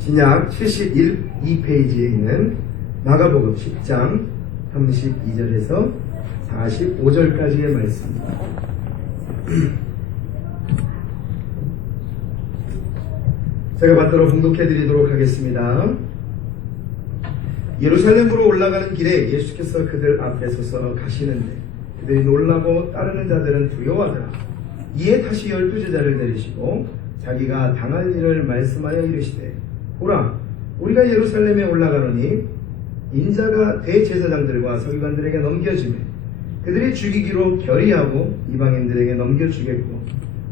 신약 72페이지에 있는 마가복음 10장 32절에서 45절까지의 말씀입니다. 제가 받들어 봉독해 드리도록 하겠습니다. 예루살렘으로 올라가는 길에 예수께서 그들 앞에 서서 가시는데 그들이 놀라고 따르는 자들은 두려워하더라. 이에 다시 12제자를 내리시고 자기가 당할 일을 말씀하여 이르시되 보라, 우리가 예루살렘에 올라가노니 인자가 대제사장들과 서기관들에게 넘겨지매 그들이 죽이기로 결의하고 이방인들에게 넘겨주겠고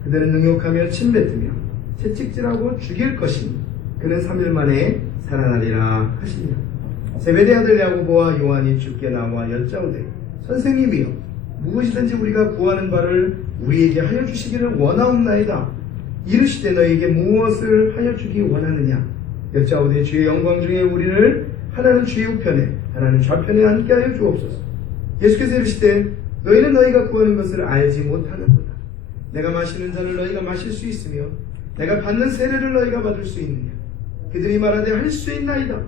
그들은 능욕하며 침뱉으며 채찍질하고 죽일 것이니 그는 3일 만에 살아나리라 하시니라. 세베대 아들 야고보와 요한이 주께 나와 여짜오되 선생님이여, 무엇이든지 우리가 구하는 바를 우리에게 하여 주시기를 원하옵나이다. 이르시되 너에게 무엇을 하여 주기 원하느냐? 여짜오되 주의 영광 중에 우리를 하나는 주의 우편에 하나는 좌편에 앉게 하여 주옵소서. 예수께서 이르시되 너희는 너희가 구하는 것을 알지 못하는구나. 내가 마시는 잔을 너희가 마실 수 있으며 내가 받는 세례를 너희가 받을 수 있느냐? 그들이 말하되 할 수 있나이다.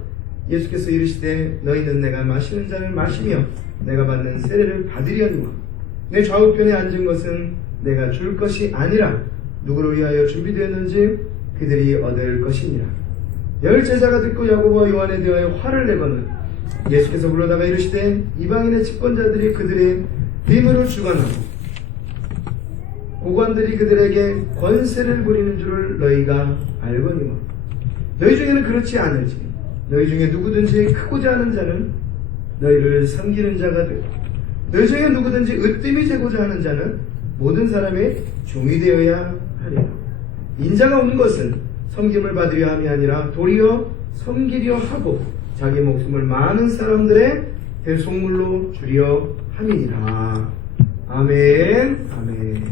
예수께서 이르시되 너희는 내가 마시는 잔을 마시며 내가 받는 세례를 받으려니와 내 좌우편에 앉은 것은 내가 줄 것이 아니라 누구를 위하여 준비되었는지 그들이 얻을 것이니라. 10제자가 듣고 야고보와 요한에 대하여 화를 내거늘 예수께서 불러다가 이르시되 이방인의 집권자들이 그들의 비밀을 주관하고 고관들이 그들에게 권세를 부리는 줄을 너희가 알거니와 너희 중에는 그렇지 않을지 너희 중에 누구든지 크고자 하는 자는 너희를 섬기는 자가 되고 너희 중에 누구든지 으뜸이 되고자 하는 자는 모든 사람의 종이 되어야 하리라. 인자가 온 것은 섬김을 받으려 함이 아니라 도리어 섬기려 하고 자기 목숨을 많은 사람들의 대속물로 주려 함이니라. 아멘. 아멘.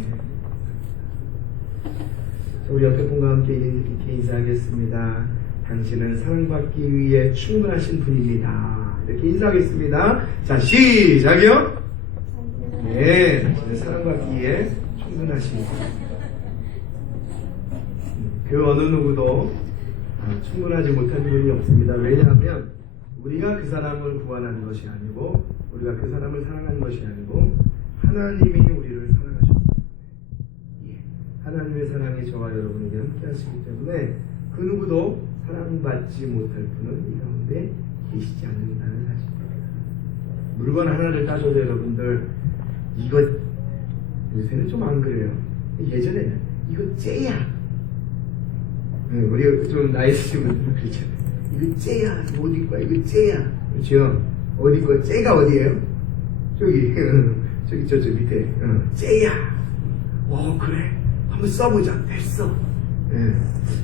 우리 옆에 분과 함께 이렇게 인사하겠습니다. 당신은 사랑받기 위해 충분하신 분입니다. 이렇게 인사하겠습니다. 자, 시작이요. 네, 당신은 사랑받기 위해 충분하신 분. 그 어느 누구도 충분하지 못한 분이 없습니다. 왜냐하면 우리가 그 사람을 구원하는 것이 아니고 우리가 그 사람을 사랑하는 것이 아니고 하나님이 우리를 사랑하셨습니다. 하나님의 사랑이 저와 여러분에게 함께 하시기 때문에 그 누구도 사랑받지 못할 분은 이 가운데 계시지 않는다는 사실입니다. 물건 하나를 따져도 여러분들 이거 요새는 좀 안 그래요. 예전에는 이거 째야. 우리가 좀 나이 드신 분들은 그렇잖아요. 이거 째야. 어디 거야? 이거 째야. 그렇죠? 어디 거? 째가 어디예요? 저기 저쪽 밑에. 째야. 그래. 한번 써보자. 됐어.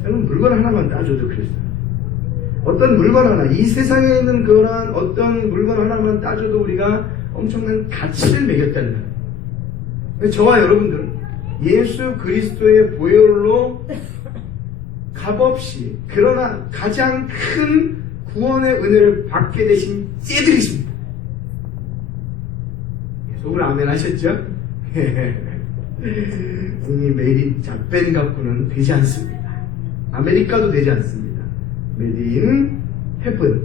여러분 물건 하나만 따줘도 그랬어요. 어떤 물건 하나, 이 세상에 있는 그런 어떤 물건 하나만 따줘도 우리가 엄청난 가치를 매겼다는 거예요. 저와 여러분들은 예수 그리스도의 보혈로 값없이 그러나 가장 큰 구원의 은혜를 받게 되신 쟤들이십니다. 속으로 아멘 하셨죠? 이 메리 자벤 갖고는 되지 않습니다. 아메리카도 되지 않습니다. 메디인 헤븐.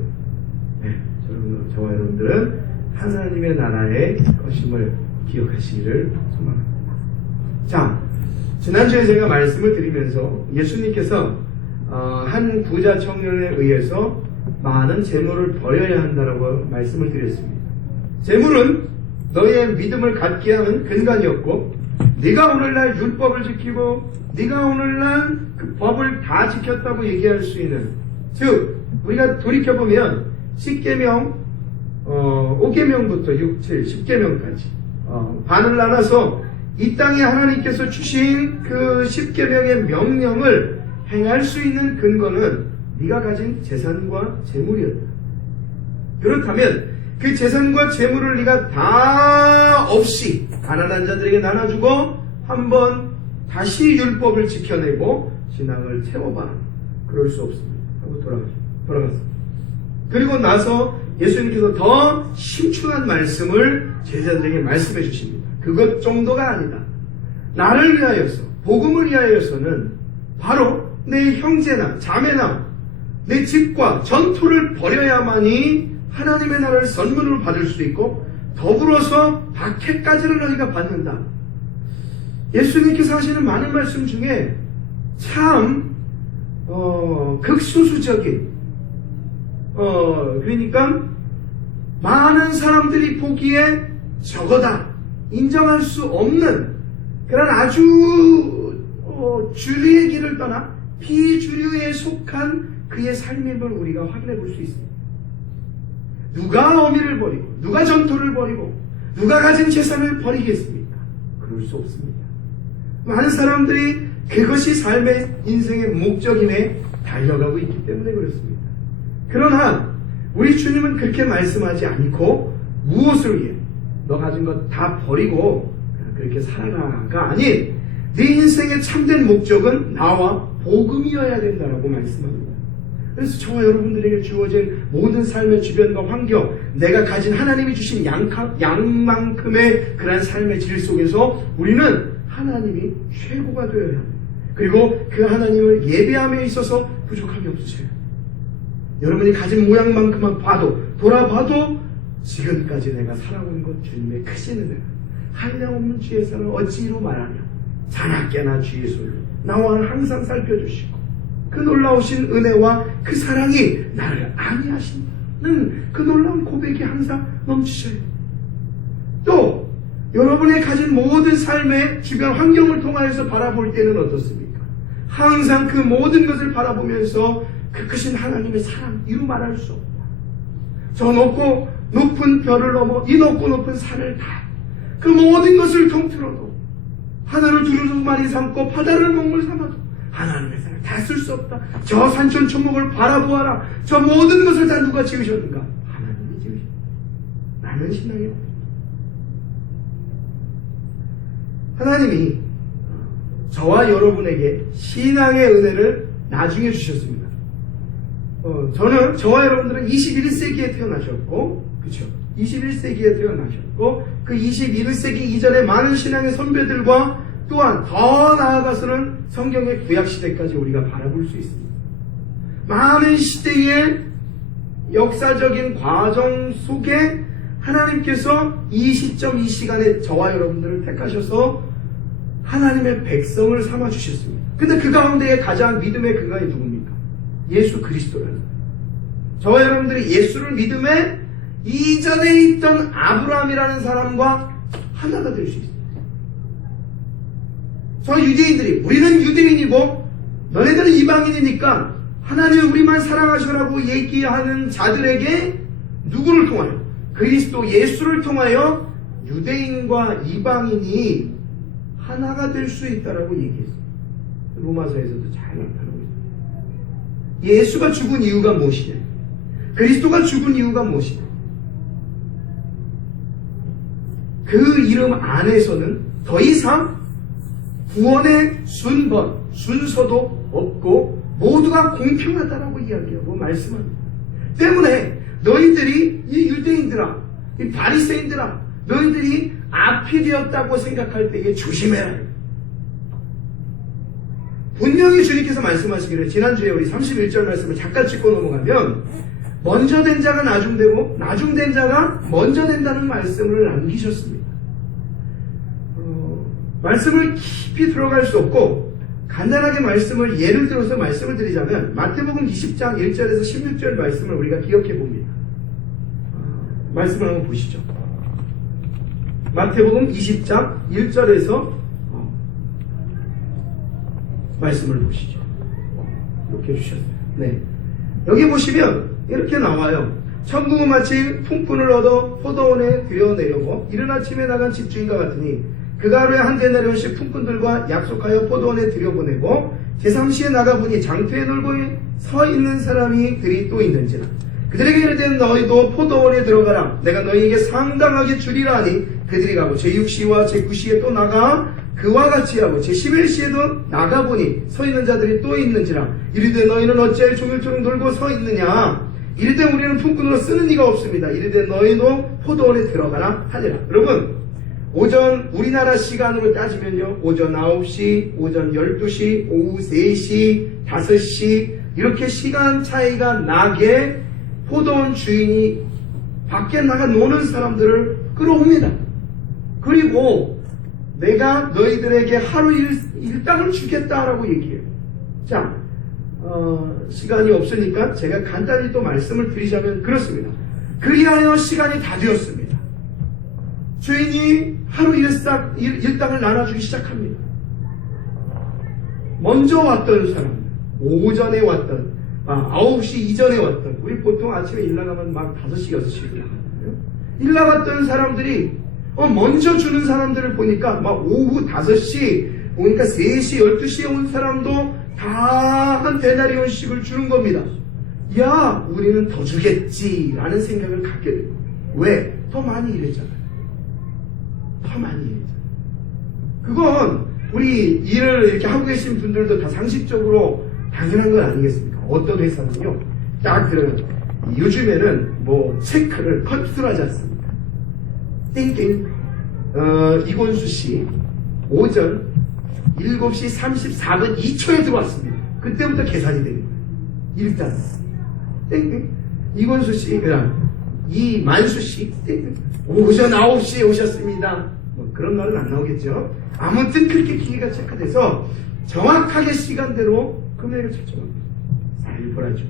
저와 여러분들은 하나님의 나라의 것임을 기억하시기를 소망합니다. 자, 지난주에 제가 말씀을 드리면서 예수님께서 한 부자 청년에 의해서 많은 재물을 버려야 한다라고 말씀을 드렸습니다. 재물은 너의 믿음을 갖게 하는 근간이었고 네가 오늘날 율법을 지키고 네가 오늘날 그 법을 다 지켰다고 얘기할 수 있는, 즉 우리가 돌이켜보면 10계명 5계명부터 6, 7, 10계명까지 반을 나눠서 이 땅에 하나님께서 주신 그 10계명의 명령을 행할 수 있는 근거는 네가 가진 재산과 재물이었다. 그렇다면 그 재산과 재물을 네가 다 없이 가난한 자들에게 나눠주고 한번 다시 율법을 지켜내고 신앙을 채워봐. 그럴 수 없습니다. 하고 돌아갔습니다. 그리고 나서 예수님께서 더 심층한 말씀을 제자들에게 말씀해 주십니다. 그것 정도가 아니다. 나를 위하여서, 복음을 위하여서는 바로 내 형제나 자매나 내 집과 전토를 벌여야만이 하나님의 나라를 선물로 받을 수 있고 더불어서 박해까지를 너희가 받는다. 예수님께서 하시는 많은 말씀 중에 참 극소수적인 그러니까 많은 사람들이 보기에 저거다 인정할 수 없는 그런 아주 주류의 길을 떠나 비주류에 속한 그의 삶임을 우리가 확인해 볼 수 있습니다. 누가 어미를 버리고 누가 전토를 버리고 누가 가진 재산을 버리겠습니까? 그럴 수 없습니다. 많은 사람들이 그것이 삶의 인생의 목적임에 달려가고 있기 때문에 그렇습니다. 그러나 우리 주님은 그렇게 말씀하지 않고 무엇을 위해 너 가진 것 다 버리고 그렇게 살아라가 아닌 네 인생의 참된 목적은 나와 복음이어야 된다라고 말씀합니다. 그래서 저와 여러분들에게 주어진 모든 삶의 주변과 환경, 내가 가진 하나님이 주신 양만큼의 그러한 삶의 질 속에서 우리는 하나님이 최고가 되어야 합니다. 그리고 그 하나님을 예배함에 있어서 부족함이 없으세요. 여러분이 가진 모양만큼만 봐도 돌아봐도 지금까지 내가 살아온 것 주님의 크신 은혜가 한량없는 주의 사랑을 어찌로 말하냐. 자나깨나 주의 손을 나와 항상 살펴주시고 그 놀라우신 은혜와 그 사랑이 나를 안위하신다는 그 놀라운 고백이 항상 넘치셔요. 또 여러분의 가진 모든 삶의 주변 환경을 통하여서 바라볼 때는 어떻습니까? 항상 그 모든 것을 바라보면서 그 크신 하나님의 사랑 이루 말할 수 없다. 저 높고 높은 별을 넘어 이 높고 높은 산을 다 그 모든 것을 통틀어도 하늘을 두루마리 삼고 바다를 먹물 삼아도 하나님의 사랑 다 쓸 수 없다. 저 산천 초목을 바라보아라. 저 모든 것을 다 누가 지으셨는가? 하나님이 지으셨다. 나는 신앙이 없다. 하나님이 저와 여러분에게 신앙의 은혜를 나중에 주셨습니다. 저와 여러분들은 21세기에 태어나셨고, 그렇죠? 21세기에 태어나셨고, 그 21세기 이전에 많은 신앙의 선배들과 또한 더 나아가서는 성경의 구약시대까지 우리가 바라볼 수 있습니다. 많은 시대의 역사적인 과정 속에 하나님께서 이 시점, 이 시간에 저와 여러분들을 택하셔서 하나님의 백성을 삼아주셨습니다. 근데 그 가운데에 가장 믿음의 근간이 누굽니까? 예수 그리스도라는 거예요. 저와 여러분들이 예수를 믿음에 이전에 있던 아브라함이라는 사람과 하나가 될 수 있습니다. 저 유대인들이 우리는 유대인이고 너네들은 이방인이니까 하나님이 우리만 사랑하셔라고 얘기하는 자들에게 누구를 통하여? 그리스도 예수를 통하여 유대인과 이방인이 하나가 될 수 있다라고 얘기했습니다. 로마서에서도 잘 나타나고 있습니다. 예수가 죽은 이유가 무엇이냐? 그리스도가 죽은 이유가 무엇이냐? 그 이름 안에서는 더 이상 구원의 순서도 없고 모두가 공평하다라고 이야기하고 말씀합니다. 때문에 너희들이 이 유대인들아, 이 바리새인들아, 너희들이 앞이 되었다고 생각할 때에 조심해라. 분명히 주님께서 말씀하시기를 지난주에 우리 31절 말씀을 잠깐 짚고 넘어가면 먼저 된 자가 나중되고 나중된 자가 먼저 된다는 말씀을 남기셨습니다. 말씀을 깊이 들어갈 수 없고 간단하게 말씀을 예를 들어서 말씀을 드리자면 마태복음 20장 1절에서 16절 말씀을 우리가 기억해 봅니다. 말씀을 한번 보시죠. 마태복음 20장 1절에서 말씀을 보시죠. 이렇게 해주셨어요. 네. 여기 보시면 이렇게 나와요. 천국은 마치 품꾼을 얻어 포도원에 들여내려고 이른 아침에 나간 집주인과 같으니 그가 하루에 한 데나리온씩 품꾼들과 약속하여 포도원에 들여보내고 제3시에 나가보니 장터에 놀고 서 있는 사람이 들이 또 있는지라. 그들에게 이르되 너희도 포도원에 들어가라. 내가 너희에게 상당하게 주리라 하니 그들이 가고 제6시와 제9시에 또 나가 그와 같이 하고 제11시에도 나가보니 서 있는 자들이 또 있는지라. 이르되 너희는 어찌하여 종일토록 놀고 서 있느냐. 이르되 우리는 품꾼으로 쓰는 이가 없습니다. 이르되 너희도 포도원에 들어가라 하니라. 여러분, 오전 우리나라 시간으로 따지면요, 오전 9시, 오전 12시, 오후 3시 5시 이렇게 시간 차이가 나게 포도원 주인이 밖에 나가 노는 사람들을 끌어옵니다. 그리고 내가 너희들에게 하루 일당을 주겠다라고 얘기해요. 자, 시간이 없으니까 제가 간단히 또 말씀을 드리자면 그렇습니다. 그리하여 시간이 다 되었습니다. 주인이 하루 일당을 나눠주기 시작합니다. 먼저 왔던 사람, 오전에 왔던, 9시 이전에 왔던, 우리 보통 아침에 일 나가면 막 5시, 6시에 나가거든요. 일 나갔던 사람들이 먼저 주는 사람들을 보니까 막 오후 5시, 보니까 3시, 12시에 온 사람도 다 한 데나리온씩을 주는 겁니다. 야, 우리는 더 주겠지라는 생각을 갖게 돼요. 왜? 더 많이 일했잖아요. 더 많이 일했잖아요. 그건 우리 일을 이렇게 하고 계신 분들도 다 상식적으로 당연한 건 아니겠습니까? 어떤 회사는요, 딱 그러면 요즘에는 뭐 체크를 컷수를 하지 않습니다. 땡땡 이곤수 씨 오전 7시 34분 2초에 들어왔습니다. 그때부터 계산이 되는 거예요. 일단 땡땡 이곤수 씨, 그다음 이만수 씨 땡땡 오전 9시에 오셨습니다. 뭐 그런 말은 안 나오겠죠. 아무튼 그렇게 기계가 체크돼서 정확하게 시간대로 금액을 책정합니다. 살벌하죠.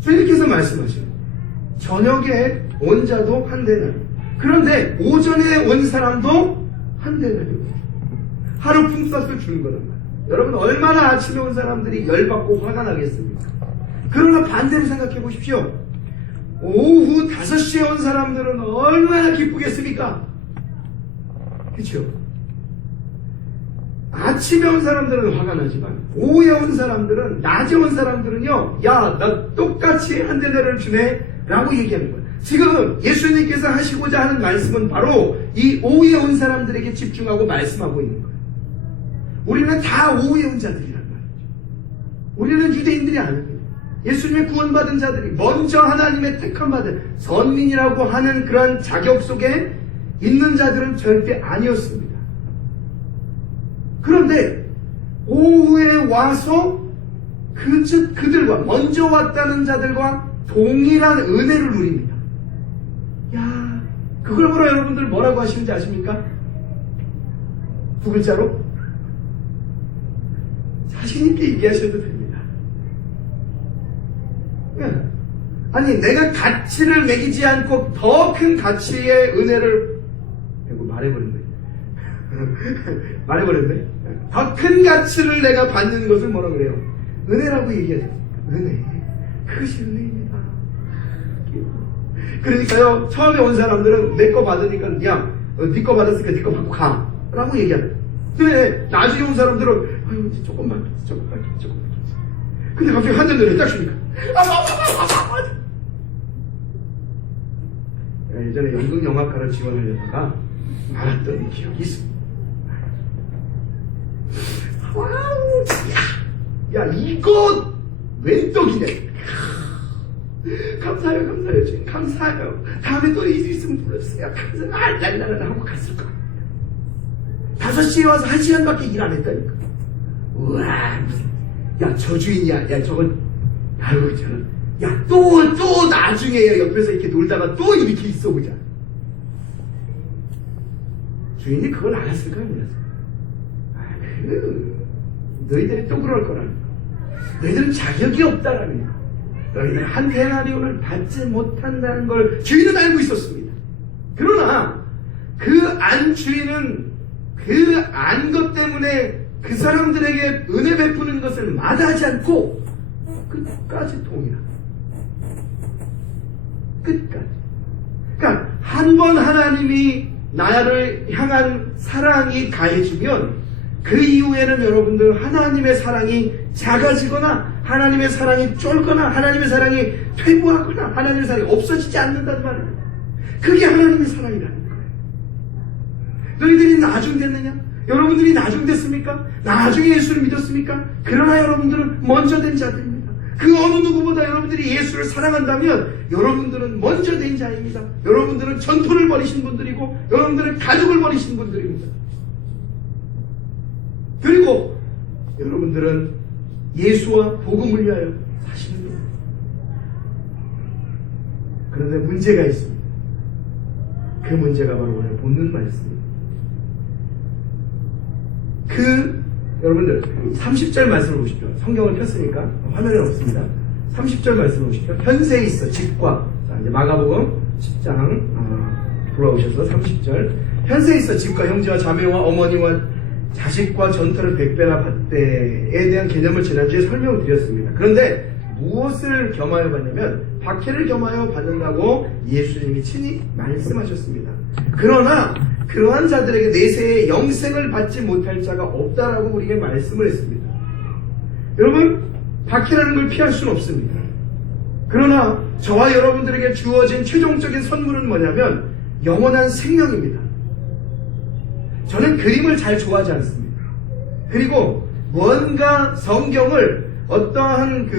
주님께서 말씀하시는 저녁에 온 자도 한 데나리, 그런데 오전에 온 사람도 한 데나리, 하루 품삯을 주는 거란 말이에요. 여러분 얼마나 아침에 온 사람들이 열받고 화가 나겠습니까? 그러나 반대로 생각해 보십시오. 오후 5시에 온 사람들은 얼마나 기쁘겠습니까? 그렇죠? 아침에 온 사람들은 화가 나지만 오후에 온 사람들은, 낮에 온 사람들은요, 야, 나 똑같이 한 대나리를 주네 라고 얘기하는 거예요. 지금 예수님께서 하시고자 하는 말씀은 바로 이 오후에 온 사람들에게 집중하고 말씀하고 있는 거예요. 우리는 다 오후에 온 자들이란 말이죠. 우리는 유대인들이 아닙니다. 예수님의 구원받은 자들이 먼저 하나님의 택함받은 선민이라고 하는 그러한 자격 속에 있는 자들은 절대 아니었습니다. 그런데 오후에 와서 그들과 먼저 왔다는 자들과 동일한 은혜를 누립니다. 야, 그걸 보러 여러분들 뭐라고 하시는지 아십니까? 두 글자로 자신있게 얘기하셔도 됩니다. 아니, 내가 가치를 매기지 않고 더 큰 가치의 은혜를, 이거 말해버렸네. 말해버렸네. 더 큰 가치를 내가 받는 것을 뭐라 그래요? 은혜라고 얘기하죠. 은혜. 그것이 은혜입니다. 그러니까요, 처음에 온 사람들은 내 거 받으니까, 야, 네 거 받았으니까 네 거 받고 가. 라고 얘기합니다. 근데 나중에 온 사람들은, 아유, 조금만, 조금만. 근데 갑자기 한 대를 딱 주니까, 예전에 연극영화과를 지원하려다가 말았던 기억이 있습니다. 와우, 야, 이거 웬 떡이네. 감사해요, 감사해요, 주님, 감사해요. 다음에 또 일 있으면 불러주세요. 감사해요. 랄랄랄 하고 갔을 거야. 5시에 와서 1시간밖에 일 안 했다니까. 우와, 무슨, 야, 저 주인이야. 야, 저건, 아유, 저는, 야, 또 나중에 옆에서 이렇게 놀다가 또 이렇게 있어 보자. 주인이 그걸 알았을까, 몰랐어. 너희들이 또 그럴 거라는 거. 너희들은 자격이 없다라는 거. 너희들은 한 데나리온을 받지 못한다는 걸 주인은 알고 있었습니다. 그러나 그 안 주인은 그 안 것 때문에 그 사람들에게 은혜 베푸는 것을 마다하지 않고 끝까지 동의합니다. 끝까지. 그러니까 한 번 하나님이 나를 향한 사랑이 가해지면 그 이후에는 여러분들 하나님의 사랑이 작아지거나 하나님의 사랑이 쫄거나 하나님의 사랑이 퇴보하거나 하나님의 사랑이 없어지지 않는다는 말입니다. 그게 하나님의 사랑이라는 거예요. 너희들이 나중됐느냐? 여러분들이 나중됐습니까? 나중에 예수를 믿었습니까? 그러나 여러분들은 먼저 된 자들입니다. 그 어느 누구보다 여러분들이 예수를 사랑한다면 여러분들은 먼저 된 자입니다. 여러분들은 전토를 벌이신 분들이고 여러분들은 가족을 벌이신 분들입니다. 그리고 여러분들은 예수와 복음을 위하여 사시는 거예요. 그런데 문제가 있습니다. 그 문제가 바로 오늘 본문 말씀입니다. 여러분들 30절 말씀을 보십시오. 성경을 폈으니까 화면에 없습니다. 30절 말씀을 보십시오. 현세에 있어 집과, 자, 이제 마가복음 10장 돌아오셔서 30절. 현세에 있어 집과 형제와 자매와 어머니와 자식과 전토를 100배나 받되에 대한 개념을 지난주에 설명을 드렸습니다. 그런데 무엇을 겸하여 받냐면 박해를 겸하여 받는다고 예수님이 친히 말씀하셨습니다. 그러나 그러한 자들에게 내세에 영생을 받지 못할 자가 없다라고 우리에게 말씀을 했습니다. 여러분, 박해라는 걸 피할 수는 없습니다. 그러나 저와 여러분들에게 주어진 최종적인 선물은 뭐냐면 영원한 생명입니다. 저는 그림을 잘 좋아하지 않습니다. 그리고 뭔가 성경을 어떠한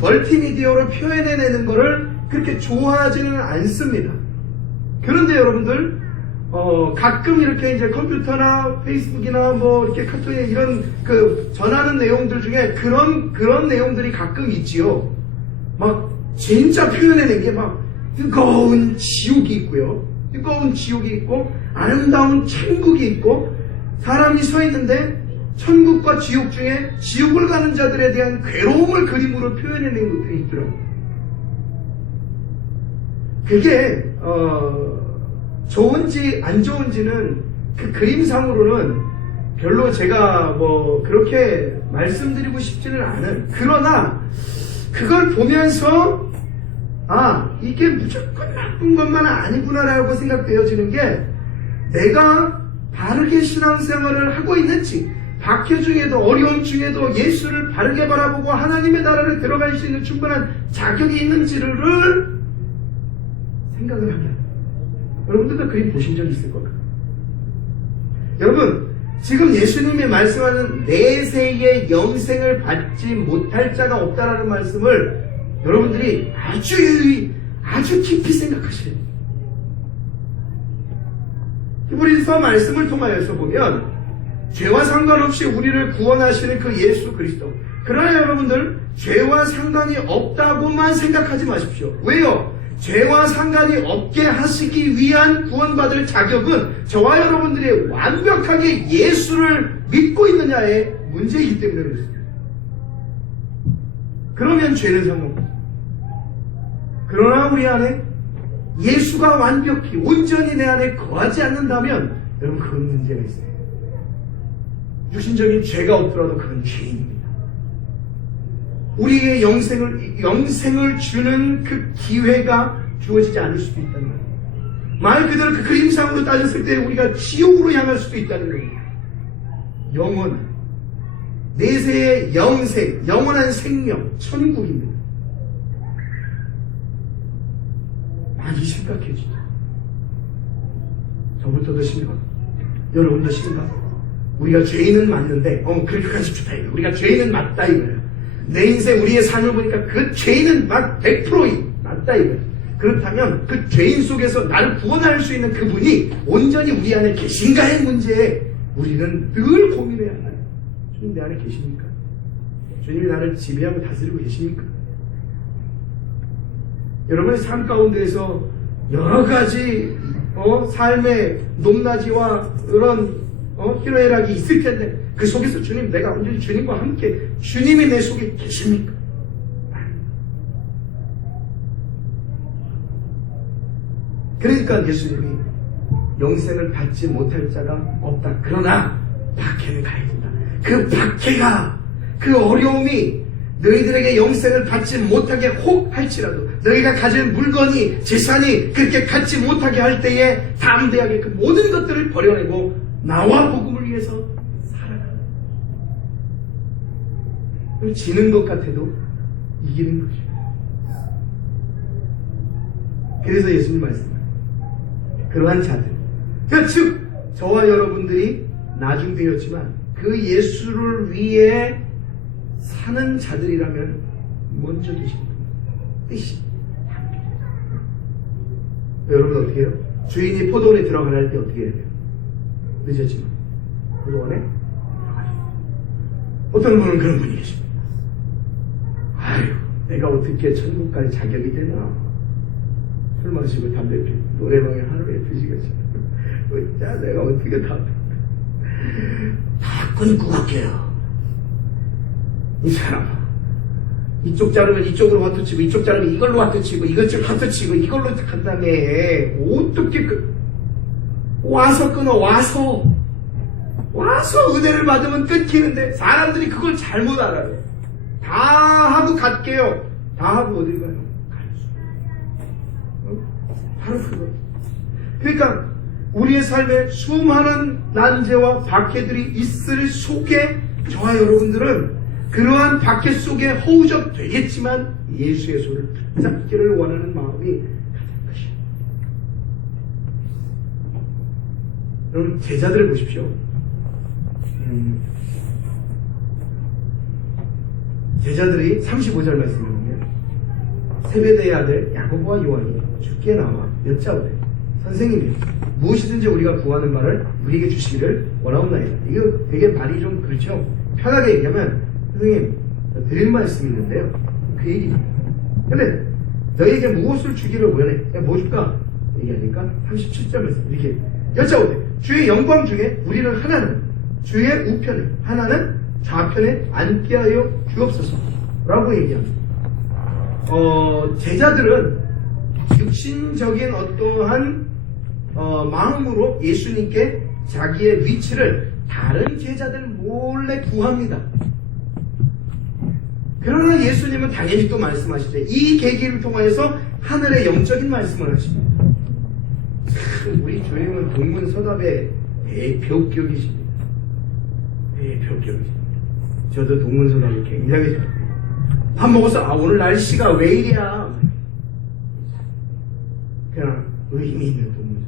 멀티미디어로 표현해내는 것을 그렇게 좋아하지는 않습니다. 그런데 여러분들 가끔 이렇게 이제 컴퓨터나 페이스북이나 뭐 이렇게 카톡에 이런 전하는 내용들 중에 그런 내용들이 가끔 있지요. 막 진짜 표현해낸 게 막 뜨거운 지옥이 있고요. 뜨거운 지옥이 있고 아름다운 천국이 있고 사람이 서 있는데 천국과 지옥 중에 지옥을 가는 자들에 대한 괴로움을 그림으로 표현해낸 것들이 있더라고요. 그게 좋은지 안 좋은지는 그 그림상으로는 별로 제가 뭐 그렇게 말씀드리고 싶지는 않은, 그러나 그걸 보면서 이게 무조건 나쁜 것만 아니구나라고 생각되어지는 게, 내가 바르게 신앙생활을 하고 있는지, 박해 중에도 어려움 중에도 예수를 바르게 바라보고 하나님의 나라를 들어갈 수 있는 충분한 자격이 있는지를 생각을 하게 합니다. 여러분들도 그림 보신 적 있을 겁니다. 여러분, 지금 예수님이 말씀하는 내세의 영생을 받지 못할 자가 없다라는 말씀을 여러분들이 아주 깊이 생각하셔야 돼요. 히브리서 말씀을 통하여서 보면 죄와 상관없이 우리를 구원하시는 그 예수 그리스도, 그러나 여러분들 죄와 상관이 없다고만 생각하지 마십시오. 왜요? 죄와 상관이 없게 하시기 위한 구원받을 자격은 저와 여러분들이 완벽하게 예수를 믿고 있느냐의 문제이기 때문에 그렇습니다. 그러면 죄는 상관없습니다. 그러나 우리 안에 예수가 완벽히 온전히 내 안에 거하지 않는다면 여러분, 그건 문제가 있어요. 육신적인 죄가 없더라도 그건 죄입니다. 우리에게 영생을 주는 그 기회가 주어지지 않을 수도 있다는 거예요. 말 그대로 그 그림상으로 따졌을 때 우리가 지옥으로 향할 수도 있다는 거예요. 영원, 내세의 영생, 영원한 생명, 천국입니다. 많이 심각해지죠. 저부터도 심각, 여러분도 심각. 우리가 죄인은 맞는데, 그렇게까지 좋다 이거예요. 우리가 죄인은 맞다 이거예요. 내 인생, 우리의 삶을 보니까 그 죄인은 100% 맞다 이거예요. 그렇다면 그 죄인 속에서 나를 구원할 수 있는 그분이 온전히 우리 안에 계신가의 문제에 우리는 늘 고민해야 한다. 주님 내 안에 계십니까? 주님이 나를 지배하고 다스리고 계십니까? 여러분의 삶 가운데에서 여러 가지 삶의 높낮이와 그런 희노애락이 있을 텐데, 그 속에서 주님, 내가 온전히 주님과 함께, 주님이 내 속에 계십니까? 그러니까 예수님이 영생을 받지 못할 자가 없다. 그러나 박해는 가야 된다. 그 박해가, 그 어려움이 너희들에게 영생을 받지 못하게 혹 할지라도, 너희가 가진 물건이, 재산이 그렇게 갖지 못하게 할 때에 담대하게 그 모든 것들을 버려내고 나와 복음을 위해서 살아가. 지는 것 같아도 이기는 거죠. 그래서 예수님 말씀을, 그러한 자들, 즉 저와 여러분들이 나중되었지만 그 예수를 위해 사는 자들이라면 먼저 되신 뜻이 함께. 여러분 어떻게 해요? 주인이 포도원에 들어가라 할 때 어떻게 해야 돼요? 늦었지만 포도원에 들어가요. 어떤 분은 그런 분이 계십니다. 아유, 내가 어떻게 천국 갈 자격이 되나? 술 마시고 담배 피고 노래방에 하루에 2시간씩. 야, 내가 어떻게 다 끊고 갈게요. 이 사람아, 이쪽 자르면 이쪽으로 화투치고 이쪽 자르면 이걸로 화투치고 이것을 화투치고 이걸로 한 다음에 어떻게 와서 끊어. 와서 은혜를 받으면 끊기는데 사람들이 그걸 잘못 알아요. 다 하고 갈게요. 다 하고 어딜 가요? 바로 그거. 그러니까 우리의 삶에 수많은 난제와 박해들이 있을 속에 저와 여러분들은 그러한 박해 속에 허우적 되겠지만 예수의 손을 붙잡기를 원하는 마음이 가장 크시오. 여러분, 제자들을 보십시오. 제자들이 35절 말씀을 보면 세베대의 아들 야고보와 요한이 주께 나와 여짜오되 선생님이 무엇이든지 우리가 구하는 말을 우리에게 주시기를 원하옵나이다. 이거 되게 말이 좀 그렇죠. 편하게 얘기하면 선생님 드릴 말씀이 있는데요. 그 얘기입니다. 근데 너희에게 무엇을 주기를 원해? 뭐 줄까? 얘기하니까 37절 말씀 이렇게 여짜오되 주의 영광 중에 우리를 하나는 주의 우편에 하나는 좌편에 앉게 하여 주옵소서 라고 얘기합니다. 제자들은 육신적인 어떠한 마음으로 예수님께 자기의 위치를 다른 제자들 몰래 구합니다. 그러나 예수님은 당연히 또 말씀하시죠. 이 계기를 통하여서 하늘의 영적인 말씀을 하십니다. 참 우리 주님은 동문서답의 대표격이십니다. 대표격이십니다. 저도 동문서답을 굉장히 좋아해요. 밥 먹어서 오늘 날씨가 왜 이랴. 그냥 의미 있는 동문서답.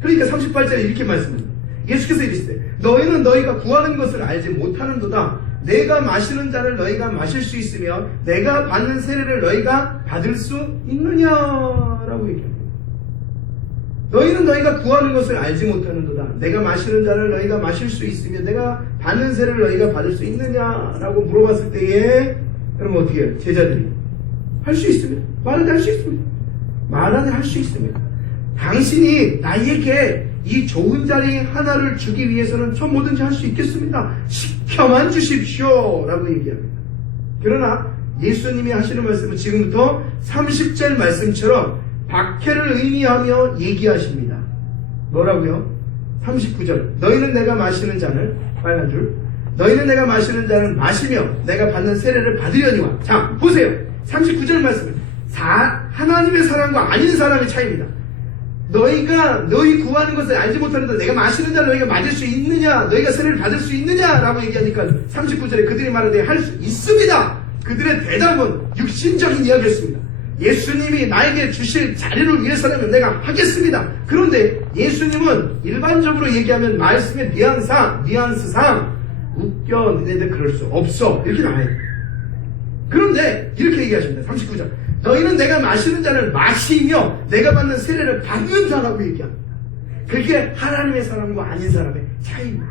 그러니까 38절에 이렇게 말씀합니다. 예수께서 이르시되 너희는 너희가 구하는 것을 알지 못하는도다. 내가 마시는 잔을 너희가 마실 수 있으며 내가 받는 세례를 너희가 받을 수 있느냐라고 얘기합니다. 너희는 너희가 구하는 것을 알지 못하는도다. 내가 마시는 잔을 너희가 마실 수 있으며 내가 받는 세례를 너희가 받을 수 있느냐라고 물어봤을 때에 그럼 어떻게 해요? 제자들이 할 수 있습니다. 말하되 할 수 있습니다. 말하되 할 수 있습니다. 당신이 나에게 이 좋은 자리 하나를 주기 위해서는 저 뭐든지 할 수 있겠습니다. 시켜만 주십시오 라고 얘기합니다. 그러나 예수님이 하시는 말씀은 지금부터 30절 말씀처럼 박해를 의미하며 얘기하십니다. 뭐라고요? 39절 너희는 내가 마시는 잔을 빨간 줄 너희는 내가 마시는 잔을 마시며 내가 받는 세례를 받으려니와. 자 보세요. 39절 말씀은 하나님의 사람과 아닌 사람의 차이입니다. 너희 구하는 것을 알지 못하는데 내가 마시는 잔을 너희가 맞을 수 있느냐, 너희가 세례를 받을 수 있느냐라고 얘기하니까 39절에 그들이 말하되 할 수 있습니다. 그들의 대답은 육신적인 이야기였습니다. 예수님이 나에게 주실 자리를 위해서라면 내가 하겠습니다. 그런데 예수님은 일반적으로 얘기하면 말씀의 뉘앙스상 웃겨 너희들 그럴 수 없어 이렇게 나와요. 그런데 이렇게 얘기하십니다. 39절 너희는 내가 마시는 잔을 마시며 내가 받는 세례를 받는다라고 얘기합니다. 그게 하나님의 사람과 아닌 사람의 차이입니다.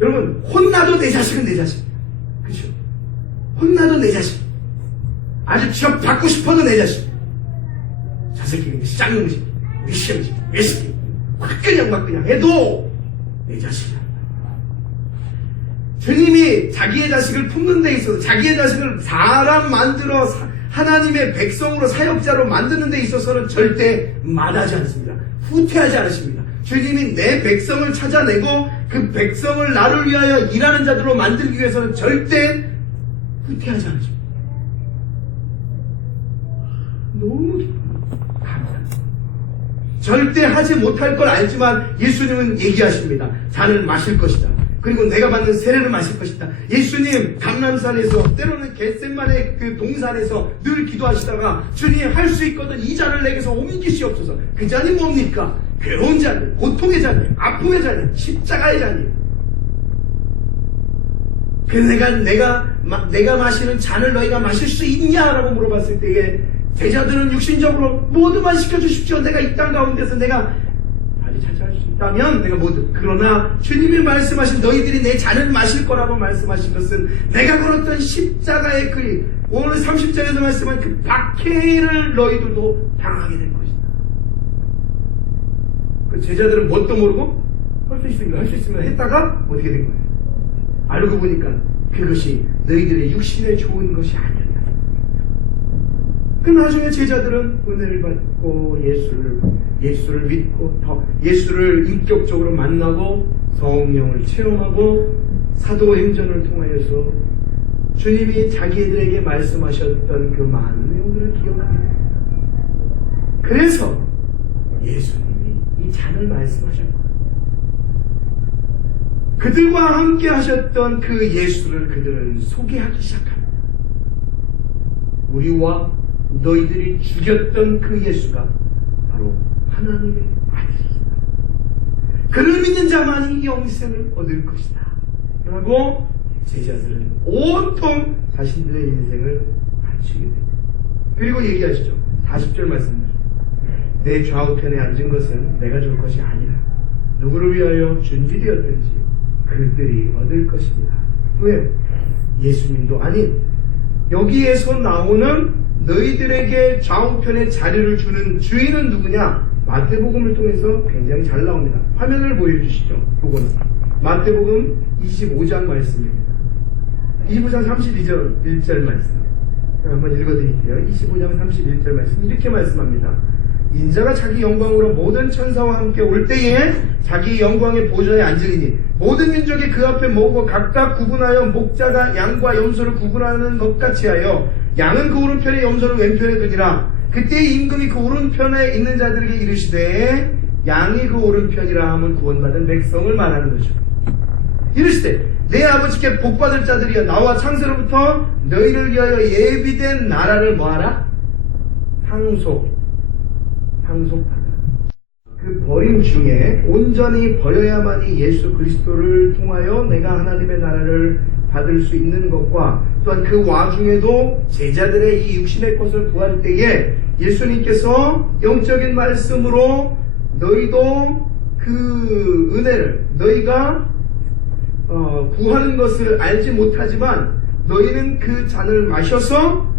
여러분 혼나도 내 자식은 내 자식. 그렇죠? 혼나도 내 자식. 아주 취업 받고 싶어도 내 자식. 저 새끼는 쌍놈 새끼, 미시험 새끼, 외새끼 막 그냥 해도 내 자식이야. 주님이 자기의 자식을 품는 데 있어서 자기의 자식을 사람 만들어 하나님의 백성으로 사역자로 만드는 데 있어서는 절대 말하지 않습니다. 후퇴하지 않으십니다. 주님이 내 백성을 찾아내고 그 백성을 나를 위하여 일하는 자들로 만들기 위해서는 절대 후퇴하지 않으십니다. 너무 감사합니다. 절대 하지 못할 걸 알지만 예수님은 얘기하십니다. 잔을 마실 것이다. 그리고 내가 받는 세례를 마실 것이다. 예수님 감람산에서 때로는 겟세마네 그 동산에서 늘 기도하시다가 주님 할 수 있거든 이 잔을 내게서 옮기시옵소서. 그 잔이 뭡니까? 괴로운 잔, 고통의 잔, 아픔의 잔, 십자가의 잔이에요. 그 내가 마시는 잔을 너희가 마실 수 있냐라고 물어봤을 때에 제자들은 육신적으로 모두만 시켜주십시오. 내가 이 땅 가운데서 내가 빨리 차지할 수 있어요. 있다면 내가 모두, 그러나 주님이 말씀하신 너희들이 내 잔을 마실 거라고 말씀하신 것은 내가 걸었던 십자가의 그 오늘 30절에서 말씀한 그 박해를 너희들도 당하게 될 것이다. 그 제자들은 뭣도 모르고 할 수 있으면 했다가 어떻게 된 거예요? 알고 보니까 그것이 너희들의 육신에 좋은 것이 아니었다. 그 나중에 제자들은 은혜를 받고 예수를 믿고 더 예수를 인격적으로 만나고 성령을 체험하고 사도행전을 통하여서 주님이 자기들에게 말씀하셨던 그 많은 내용들을 기억합니다. 그래서 예수님이 이 잔을 말씀하셨고 그들과 함께 하셨던 그 예수를 그들은 소개하기 시작합니다. 우리와 너희들이 죽였던 그 예수가 바로 하나님의 아들이다. 그를 믿는 자만이 영생을 얻을 것이다. 라고 제자들은 온통 자신들의 인생을 바치게 됩니다. 그리고 얘기하시죠. 40절 말씀입니다. 내 좌우편에 앉은 것은 내가 줄 것이 아니라 누구를 위하여 준비되었든지 그들이 얻을 것입니다. 왜요? 예수님도 아닌 여기에서 나오는 너희들에게 좌우편에 자리를 주는 주인은 누구냐? 마태복음을 통해서 굉장히 잘 나옵니다. 화면을 보여주시죠. 그거는 마태복음 25장 말씀입니다. 25장 32절 1절 말씀 한번 읽어드릴게요. 25장 31절 말씀 이렇게 말씀합니다. 인자가 자기 영광으로 모든 천사와 함께 올 때에 자기 영광의 보좌에 앉으리니 모든 민족이 그 앞에 모으고 각각 구분하여 목자가 양과 염소를 구분하는 것 같이 하여 양은 그 오른편에 염소를 왼편에 두니라. 그때 임금이 그 오른편에 있는 자들에게 이르시되 양이 그 오른편이라 하면 구원받은 백성을 말하는 것이죠. 이르시되 내 아버지께 복받을 자들이여 나와 창세로부터 너희를 위하여 예비된 나라를 뭐하라? 상속하라. 그 버림 중에 온전히 버려야만이 예수 그리스도를 통하여 내가 하나님의 나라를 받을 수 있는 것과 또한 그 와중에도 제자들의 이 육신의 것을 구할 때에 예수님께서 영적인 말씀으로 너희도 그 은혜를 너희가 구하는 것을 알지 못하지만 너희는 그 잔을 마셔서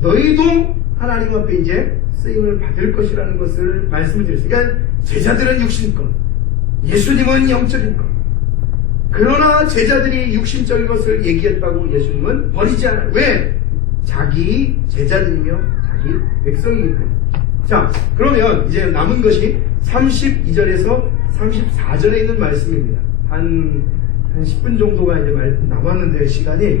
너희도 하나님 앞에 이제 쓰임을 받을 것이라는 것을 말씀을 드렸어요. 그러니까 제자들은 육신것, 예수님은 영적인 것. 그러나 제자들이 육신적인 것을 얘기했다고 예수님은 버리지 않아요. 왜? 자기 제자들이며 자기 백성이기 때문에. 자, 그러면 이제 남은 것이 32절에서 34절에 있는 말씀입니다. 한 10분 정도가 이제 남았는데 시간이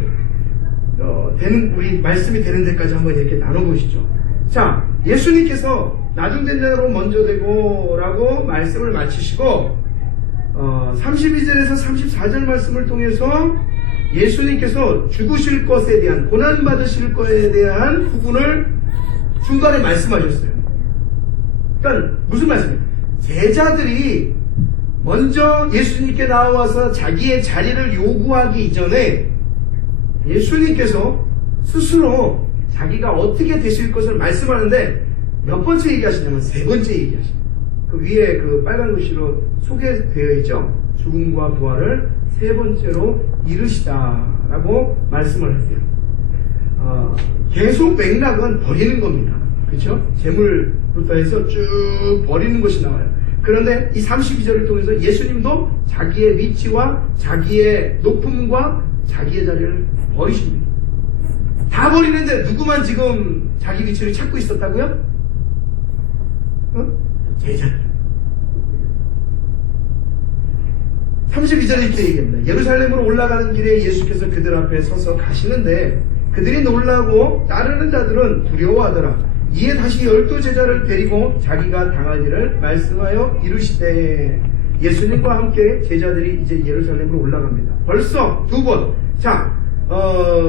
우리 말씀이 되는 데까지 한번 이렇게 나눠보시죠. 자, 예수님께서 나중된 자로 먼저 되고 라고 말씀을 마치시고 32절에서 34절 말씀을 통해서 예수님께서 죽으실 것에 대한 고난받으실 것에 대한 부분을 중간에 말씀하셨어요. 그러니까 무슨 말씀이에요? 제자들이 먼저 예수님께 나와서 자기의 자리를 요구하기 이전에 예수님께서 스스로 자기가 어떻게 되실 것을 말씀하는데 몇 번째 얘기하시냐면 세 번째 얘기하십니다. 그 위에 그 빨간 글씨로 소개되어 있죠. 죽음과 부활을 세 번째로 이르시다라고 말씀을 하세요. 계속 맥락은 버리는 겁니다. 그렇죠? 재물부터 해서 쭉 버리는 것이 나와요. 그런데 이 32절을 통해서 예수님도 자기의 위치와 자기의 높음과 자기의 자리를 버리십니다. 다 버리는데 누구만 지금 자기 위치를 찾고 있었다고요? 제자들. 32절에 이렇게 얘기합니다. 예루살렘으로 올라가는 길에 예수께서 그들 앞에 서서 가시는데 그들이 놀라고 따르는 자들은 두려워하더라. 이에 다시 12제자를 데리고 자기가 당할 일을 말씀하여 이르시되 예수님과 함께 제자들이 이제 예루살렘으로 올라갑니다. 벌써 두 번. 자,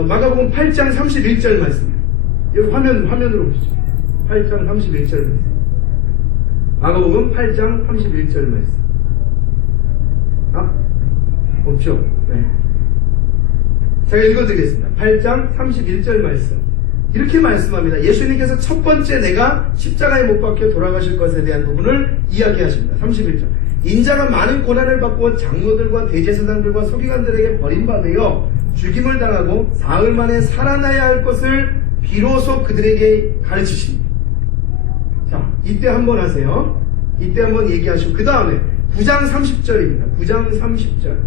마가복음 8장 31절 말씀. 여기 화면으로 보시죠. 8장 31절 말씀. 마가복음 8장 31절 말씀. 없죠? 네. 제가 읽어드리겠습니다. 8장 31절 말씀. 이렇게 말씀합니다. 예수님께서 첫 번째 내가 십자가에 못 박혀 돌아가실 것에 대한 부분을 이야기하십니다. 31절. 인자가 많은 고난을 받고 장로들과 대제사장들과 서기관들에게 버림받으여 죽임을 당하고 사흘 만에 살아나야 할 것을 비로소 그들에게 가르치십니다. 자, 이때 한번 하세요. 이때 한번 얘기하시고 그 다음에 9장 30절입니다. 9장 30절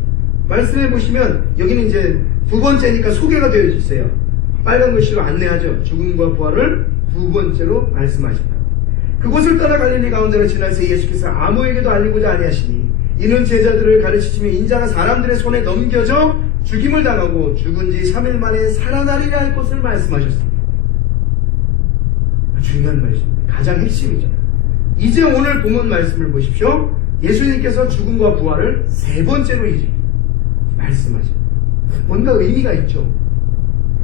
말씀해 보시면 여기는 이제 두 번째니까 소개가 되어 있어요. 빨간 글씨로 안내하죠. 죽음과 부활을 두 번째로 말씀하신다. 그곳을 떠나 갈릴리 가운데로 지나서 예수께서 아무에게도 알리고자 아니하시니 이는 제자들을 가르치시며 인자가 사람들의 손에 넘겨져 죽임을 당하고 죽은 지 3일 만에 살아나리라 할 것을 말씀하셨습니다. 중요한 말씀입니다. 가장 핵심이죠. 이제 오늘 본문 말씀을 보십시오. 예수님께서 죽음과 부활을 세 번째로 이제 말씀하십니다. 뭔가 의미가 있죠.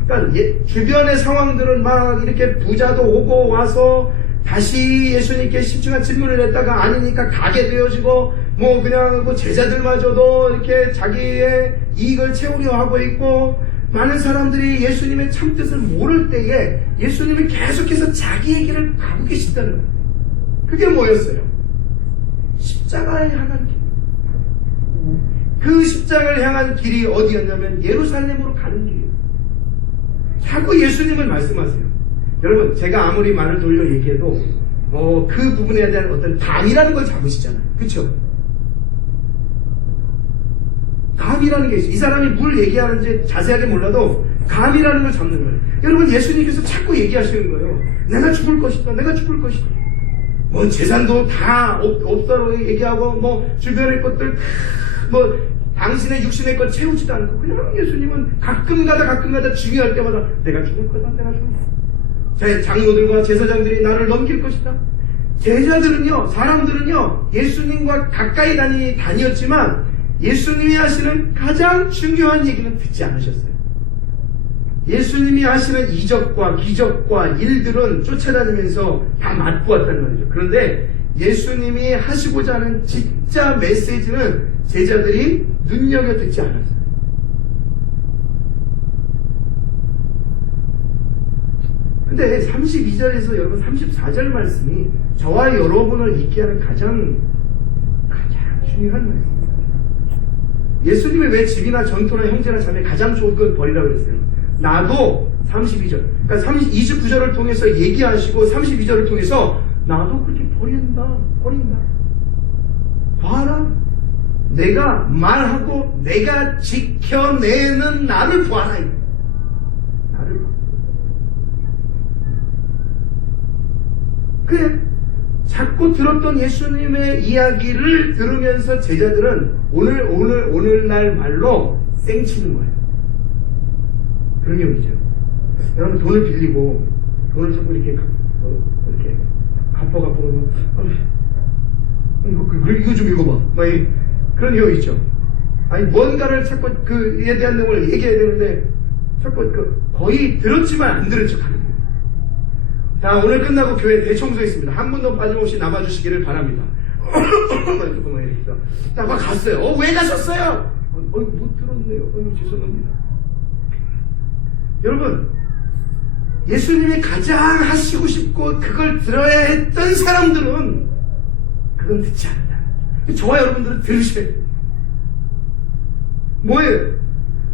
그러니까 주변의 상황들은 막 이렇게 부자도 오고 와서 다시 예수님께 심층한 질문을 했다가 아니니까 가게 되어지고 뭐 그냥 뭐 제자들마저도 이렇게 자기의 이익을 채우려 하고 있고 많은 사람들이 예수님의 참뜻을 모를 때에 예수님이 계속해서 자기의 길을 가고 계신다는 거예요. 그게 뭐였어요? 십자가에 향한 길. 그 십자가를 향한 길이 어디였냐면 예루살렘으로 가는 길이에요. 자꾸 예수님을 말씀하세요. 여러분, 제가 아무리 말을 돌려 얘기해도 그 부분에 대한 어떤 감이라는 걸 잡으시잖아요. 그렇죠? 감이라는 게 있어요. 이 사람이 뭘 얘기하는지 자세하게 몰라도 감이라는 걸 잡는 거예요. 여러분, 예수님께서 자꾸 얘기하시는 거예요. 내가 죽을 것이다. 내가 죽을 것이다. 뭐 재산도 다 없다고 얘기하고 뭐 주변의 것들 뭐 당신의 육신의 것 채우지도 않고 그냥 예수님은 가끔가다 중요할 때마다 내가 죽을 거다. 내가 죽을 거다. 제 장로들과 제사장들이 나를 넘길 것이다. 제자들은요, 사람들은요, 예수님과 가까이 다녔지만 예수님이 하시는 가장 중요한 얘기는 듣지 않으셨어요. 예수님이 하시는 이적과 기적과 일들은 쫓아다니면서 다 맛보았단 말이죠. 그런데 예수님이 하시고자 하는 진짜 메시지는 제자들이 눈여겨 듣지 않았어요. 근데 32절에서 여러분 34절 말씀이 저와 여러분을 있게 하는 가장 중요한 말씀입니다. 예수님이 왜 집이나 전토나 형제나 자매 가장 좋은 걸 버리라고 그랬어요? 나도 32절, 그러니까 29절을 통해서 얘기하시고 32절을 통해서 나도 그렇게 버린다. 봐라. 내가 말하고 내가 지켜내는 나를 봐라. 나를 봐. 그래. 자꾸 들었던 예수님의 이야기를 들으면서 제자들은 오늘날 말로 쌩치는 거예요. 그런 의미죠. 여러분 돈을 빌리고 돈을 자꾸 이렇게 갚어 이거 좀 읽어봐. 막 그런 경우 있죠. 아니 뭔가를 자꾸 그에 대한 내용을 얘기해야 되는데 자꾸 거의 들었지만 안 들은 척하는 거예요. 자, 오늘 끝나고 교회 대청소했습니다. 한 분도 빠짐없이 남아주시기를 바랍니다. 자, 막 갔어요. 왜 가셨어요? 못 들었네요. 죄송합니다. 여러분, 예수님이 가장 하시고 싶고 그걸 들어야 했던 사람들은 그건 듣지 않는다. 저와 여러분들은 들으셔야 돼요. 뭐예요?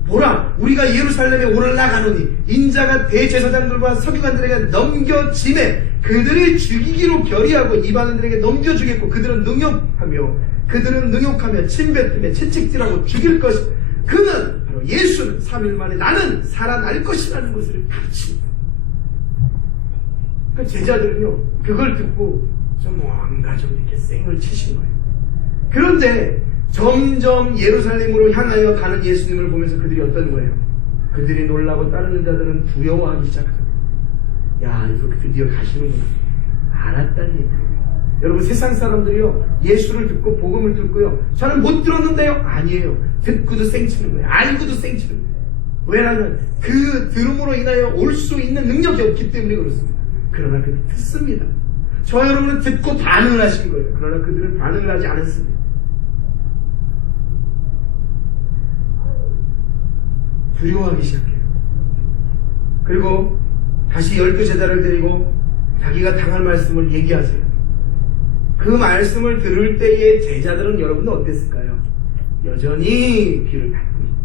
보라, 우리가 예루살렘에 올라가노니 인자가 대제사장들과 서기관들에게 넘겨짐에 그들을 죽이기로 결의하고 이방인들에게 넘겨주겠고 그들은 능욕하며 침뱉으며 채찍질하고 죽일 것이 그는 바로 예수는 3일 만에 나는 살아날 것이라는 것을 가르칩니다. 그 제자들은요 그걸 듣고 좀 뭔가 좀 이렇게 쌩을 치신 거예요. 그런데 점점 예루살렘으로 향하여 가는 예수님을 보면서 그들이 어떤 거예요? 그들이 놀라고 따르는 자들은 두려워하기 시작합니다. 야, 이거 드디어 가시는구나. 알았다니. 여러분, 세상 사람들이요 예수를 듣고 복음을 듣고요 저는 못 들었는데요. 아니에요. 듣고도 쌩치는 거예요. 알고도 쌩치는 거예요. 왜냐하면 그 들음으로 인하여 올 수 있는 능력이 없기 때문에 그렇습니다. 그러나 그들은 듣습니다. 저 여러분은 듣고 반응을 하신 거예요. 그러나 그들은 반응을 하지 않았습니다. 두려워하기 시작해요. 그리고 다시 12 제자를 데리고 자기가 당할 말씀을 얘기하세요. 그 말씀을 들을 때의 제자들은 여러분은 어땠을까요? 여전히 귀를 닫고 있습니다.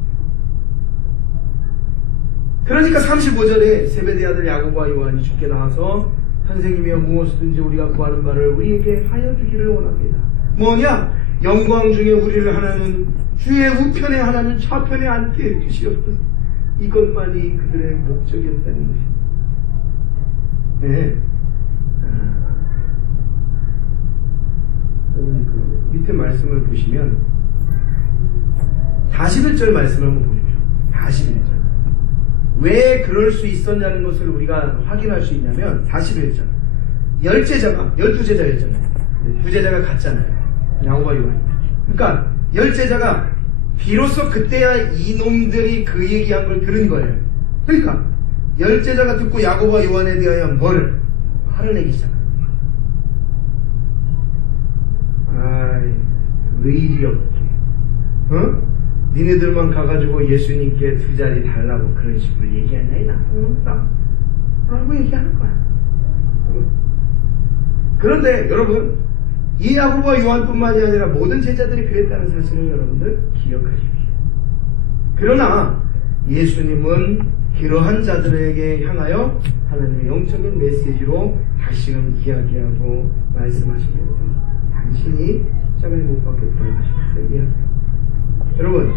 그러니까 35절에 세베대 아들 야고보와 요한이 주께 나와서 선생님이여 무엇이든지 우리가 구하는 바를 우리에게 하여 주기를 원합니다. 뭐냐? 영광 중에 우리를 하나는 주의 우편에 하나는 좌편에 앉게 해주시옵소서. 이것만이 그들의 목적이었다는 것입니다. 네. 그 밑에 말씀을 보시면 41절 말씀을 한번 보십시오. 41절. 왜 그럴 수 있었냐는 것을 우리가 확인할 수 있냐면 41절. 10제자가 12제자였잖아요. 2제자가 갔잖아요. 야고보와 요한. 그러니까 10제자가 비로소 그때야 이놈들이 그 얘기한 걸 들은 거예요. 그러니까 10제자가 듣고 야고보와 요한에 대하여 뭘? 화를 내기 시작합니다. 아이, 의리 없게. 어? 니네들만 가가지고 예수님께 2자리 달라고 그런 식으로 얘기하냐, 이 나쁜 놈다. 라고 얘기하는 거야. 그런데 여러분, 이 야고보와 요한뿐만이 아니라 모든 제자들이 그랬다는 사실을 여러분들 기억하십시오. 그러나 예수님은 그러한 자들에게 향하여 하나님의 영적인 메시지로 다시금 이야기하고 말씀하십니다. 당신이 십자가에 못 박혀 돌아가셨어요. 여러분,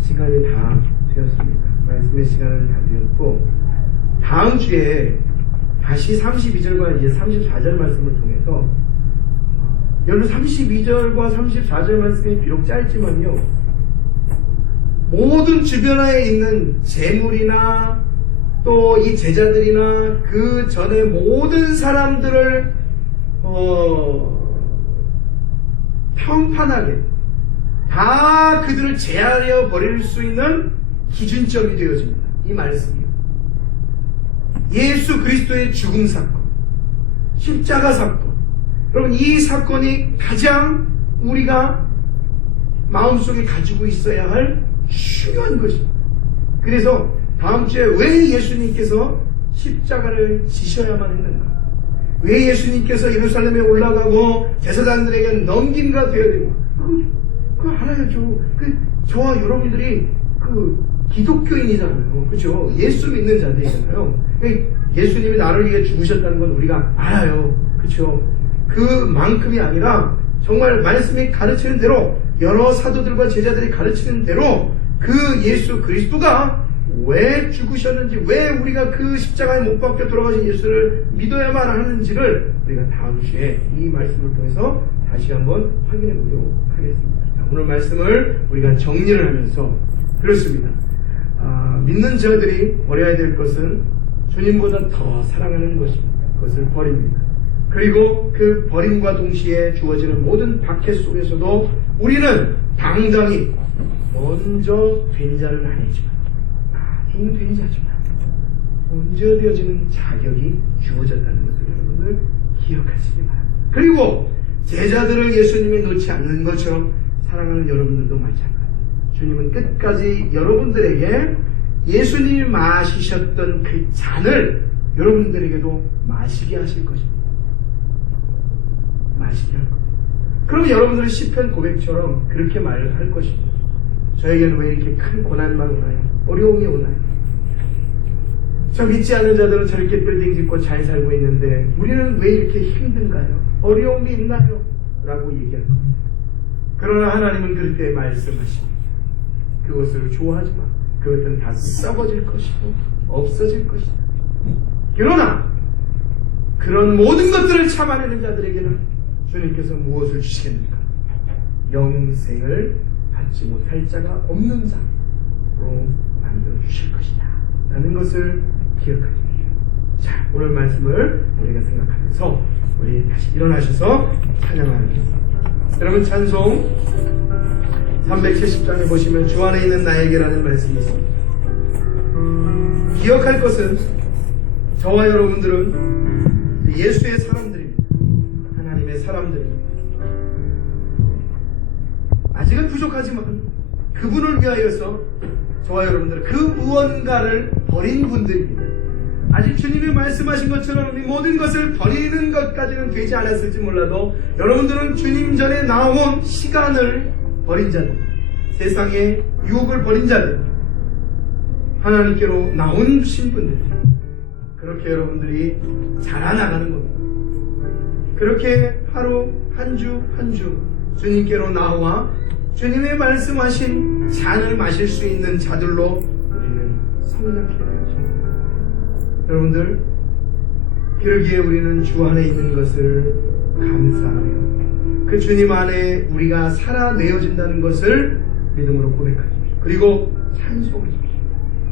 시간이 다 되었습니다. 말씀의 시간은 다 되었고, 다음 주에 다시 32절과 이제 34절 말씀을 통해서, 여러분 32절과 34절 말씀이 비록 짧지만요, 모든 주변에 있는 재물이나 또 이 제자들이나 그 전에 모든 사람들을 평판하게 다 그들을 제하려 버릴 수 있는 기준점이 되어집니다. 이 말씀이요. 예수 그리스도의 죽음 사건, 십자가 사건. 여러분, 이 사건이 가장 우리가 마음속에 가지고 있어야 할 중요한 것입니다. 그래서 다음 주에 왜 예수님께서 십자가를 지셔야만 했는가? 왜 예수님께서 예루살렘에 올라가고 제사장들에게 넘김가 되어야 되는가? 그거 알아야죠. 저와 여러분들이 기독교인이잖아요. 그렇죠? 예수 믿는 자들이잖아요. 예수님이 나를 위해 죽으셨다는 건 우리가 알아요. 그렇죠? 그만큼이 아니라 정말 말씀이 가르치는 대로, 여러 사도들과 제자들이 가르치는 대로 그 예수 그리스도가 왜 죽으셨는지, 왜 우리가 그 십자가에 못 박혀 돌아가신 예수를 믿어야만 하는지를 우리가 다음 주에 이 말씀을 통해서 다시 한번 확인해 보도록 하겠습니다. 오늘 말씀을 우리가 정리를 하면서 그렇습니다. 믿는 자들이 버려야 될 것은 주님보다 더 사랑하는 것입니다. 그것을 버립니다. 그리고 그 버림과 동시에 주어지는 모든 박해 속에서도 우리는 당당히 먼저 된 자는 아니지만, 나중 된 자지만 먼저 되어지는 자격이 주어졌다는 것을 여러분들 기억하시기 바랍니다. 그리고 제자들을 예수님이 놓지 않는 것처럼 사랑하는 여러분들도 마찬가지입니다. 주님은 끝까지 여러분들에게 예수님이 마시셨던 그 잔을 여러분들에게도 마시게 하실 것입니다. 마시게 할 겁니다. 그러면 여러분들은 시편 고백처럼 그렇게 말을 할 것입니다. 저에게는 왜 이렇게 큰 고난만 오나요? 어려움이 오나요? 저 믿지 않는 자들은 저렇게 빌딩 짓고 잘 살고 있는데 우리는 왜 이렇게 힘든가요? 어려움이 있나요? 라고 얘기할 겁니다. 그러나 하나님은 그럴 때 말씀하십니다. 그것을 좋아하지만 그것은 다 썩어질 것이고 없어질 것이다. 그러나 그런 모든 것들을 참아내는 자들에게는 주님께서 무엇을 주시겠습니까? 영생을 받지 못할 자가 없는 자로 만들어 주실 것이다 라는 것을 기억하십시오. 자, 오늘 말씀을 우리가 생각하면서 우리 다시 일어나셔서 찬양하겠습니다. 여러분, 찬송 370장에 보시면 주 안에 있는 나에게라는 말씀이 있습니다. 기억할 것은 저와 여러분들은 예수의 사람들입니다. 하나님의 사람들입니다. 아직은 부족하지만 그분을 위하여서 저와 여러분들은 그 무언가를 버린 분들입니다. 아직 주님이 말씀하신 것처럼 이 모든 것을 버리는 것까지는 되지 않았을지 몰라도 여러분들은 주님 전에 나온 시간을 버린 자들, 세상의 유혹을 버린 자들, 하나님께로 나온 신분들, 그렇게 여러분들이 자라나가는 겁니다. 그렇게 하루 한 주 한 주 주님께로 나와 주님의 말씀하신 잔을 마실 수 있는 자들로 우리는 성장해야 되죠. 여러분들, 그러기에 우리는 주 안에 있는 것을 감사하며 그 주님 안에 우리가 살아내어진다는 것을 믿음으로 고백하십시오. 그리고 찬송하십시오.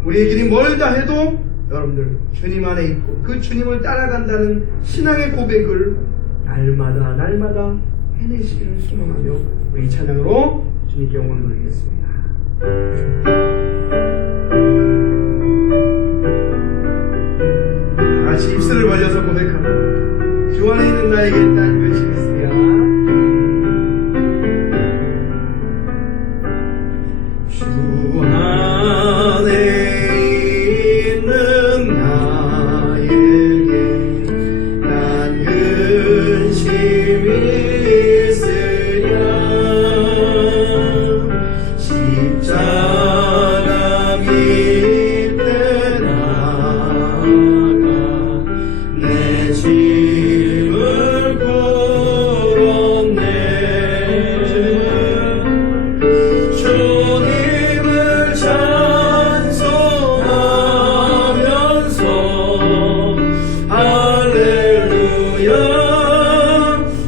우리의 길이 멀다 해도 여러분들 주님 안에 있고 그 주님을 따라간다는 신앙의 고백을 날마다 해내시기를 소망하며 우리 찬양으로 주님께 영광을 돌리겠습니다. 같이 입술을 벌려서 고백합니다. 주 안에 있는 나에게 난 관심 있으랴. 주 안에 있는 나에게 난 근심이 있으랴. 십자가 밑에 나아가 내 짐을 풀었네. 주님을 찬송하면서 할렐루야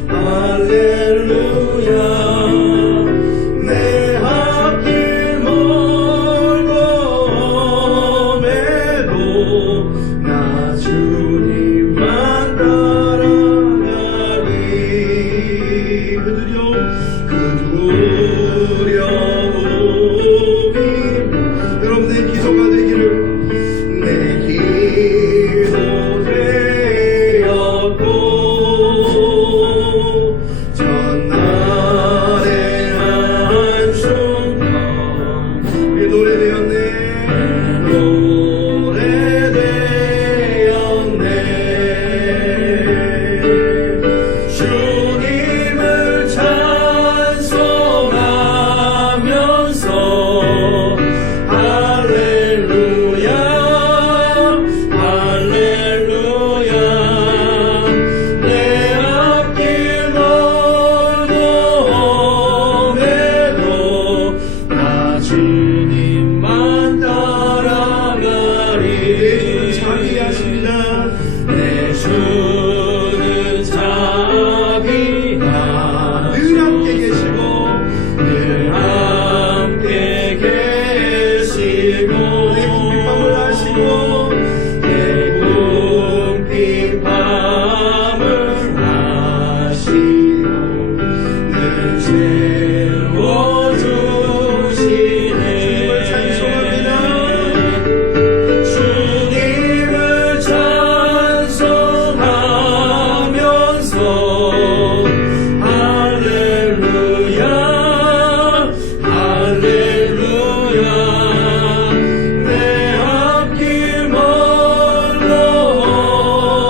할렐루야. 내 앞길 멀고 험해도 나 주님만 따라가리. 그 두려움이 여러분의 기도가 되기를. 내 기도 되었고 전날의 한순간 우리 노래되었네. 노래되었네. 주님을 찬송하면서 할렐루야 할렐루야. 내 앞길 멀고 험해도 나 주님만 따라가리. 자비하십니다. 내 주는 자비하 늘 함께 계시고 늘 함께 계시고 내 궁핍함을 아시고 내 궁핍함을 아시고 늘 채워주시네. 주님을 찬송합니다. 주님을 찬송하면서 할렐루야 할렐루야. 내 앞길 멀고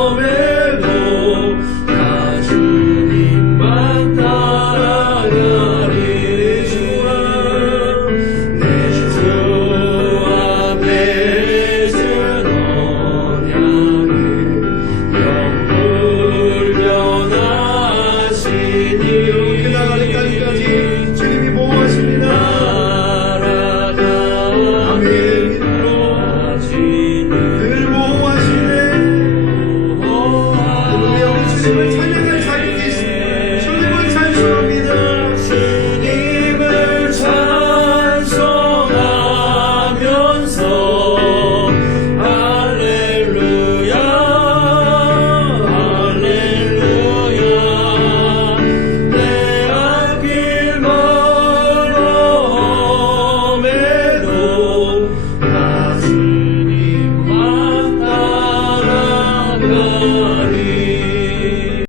험해도 나 주님만 따라가리. 내 주 앞에 준 언약을 영불변하시니 그 나가는 까지까지 주님이 보호하십니다. 아멘. 늘 보호하시네. 우리 주님을 찬양해